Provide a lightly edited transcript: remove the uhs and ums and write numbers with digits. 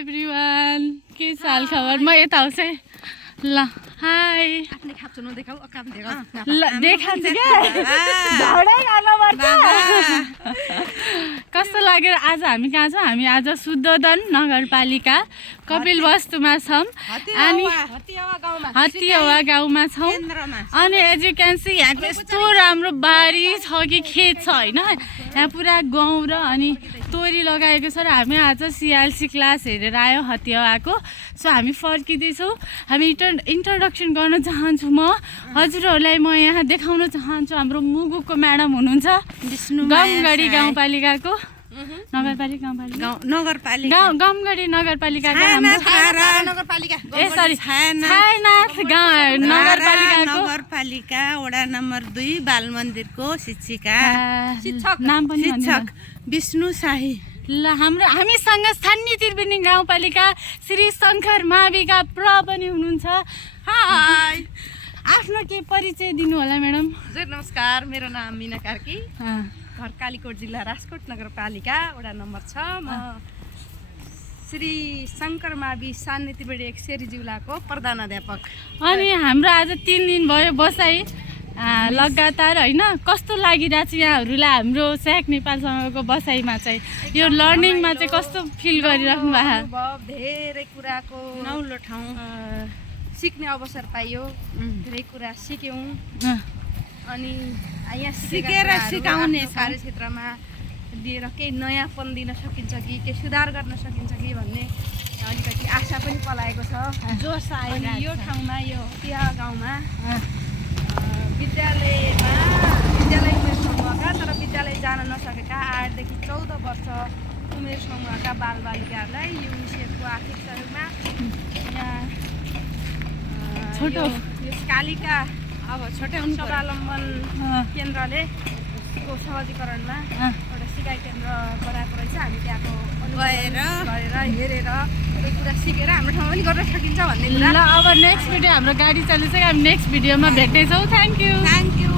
everyone के हाल खबर म यता आउँछ है ल हाई आफ्नै खाप्चो नदेखाऊ अकाम देखाऊ ल देखाउँछु के झौडै गर्नु पर्छ कस्तो लाग्यो आज हामी कहाँ छौँ हामी आज शुद्धोदन नगरपालिका कपिल वस्तुमा छौँ अनि हतियावा गाउँमा छौँ अनि एज यु क्यान सी यहाँको यस्तो राम्रो बारी छ कि खेत छ होइन यहाँ पुरा गाउँ र अनि तोरी लगाएको छ र हामी आज सिआलसी क्लास हेरेर आयो हतियावाको सो हामी फर्किँदैछौँ हामी इन्ट्रोडक्सन गर्न चाहन्छु म हजुरहरूलाई म यहाँ देखाउन चाहन्छु हाम्रो मुगुको म्याडम हुनुहुन्छ गमगढी गाउँपालिकाको गमगढी नगरपालिकाको नगरपालिका वडा नम्बर 2 बाल मन्दिरको शिक्षिका नाम पनि शिक्षक विष्णु शाही ल हामीसँग स्थानीय त्रिवेणी गाउँपालिका श्री शङ्कर माविका प्र पनि हुनुहुन्छ हाय आफ्नो के परिचय दिनु होला म्याडम हजुर नमस्कार मेरो नाम मीना कार्की घर कालीकोट जिल्ला राजकोट नगरपालिका वडा नम्बर 6 म श्री शङ्कर मावि सान्य त्रिवेणी एक्सेरी जिल्लाको प्रधानाध्यापक अनि हाम्रो आज 3 दिन भयो बसाइ लगातार होइन कस्तो लागिरहेको छ यहाँहरूलाई हाम्रो स्याक नेपालसँगको बसाइमा चाहिँ यो लर्निङमा चाहिँ कस्तो फिल गरिराख्नु भएको धेरै कुराको नौलो ठाउँ सिक्ने अवसर पाइयो धेरै कुरा सिक्यौँ अनि यहाँ सिकेर सिकाउने कार्यक्षेत्रमा दिएर केही नयाँपन दिन सकिन्छ कि केही सुधार गर्न सकिन्छ कि भन्ने अलिकति आशा पनि पलाएको छ जोस आयो यो ठाउँमा यो हतिया गाउँमा विद्यालय उमेर समूहका तर विद्यालय जान नसकेका 8 देखि 14 वर्ष उमेर समूहका बालबालिकाहरूलाई युनिसेफको आर्थिक सहयोगमा यहाँ यो कालिका अब छोटो स्वावलम्बन केन्द्रले को सहजीकरणमा एउटा सिकाइ केन्द्र बनाएको रहेछ हामी त्यहाँको गएर हेरेर यो कुरा सिकेर हाम्रो ठाउँमा पनि गर्न सकिन्छ भन्ने कुरा ल अब नेक्स्ट भिडियो हाम्रो गाडी चल्दैछ हामी नेक्स्ट भिडियोमा भेट्दैछौँ थ्याङ्क यू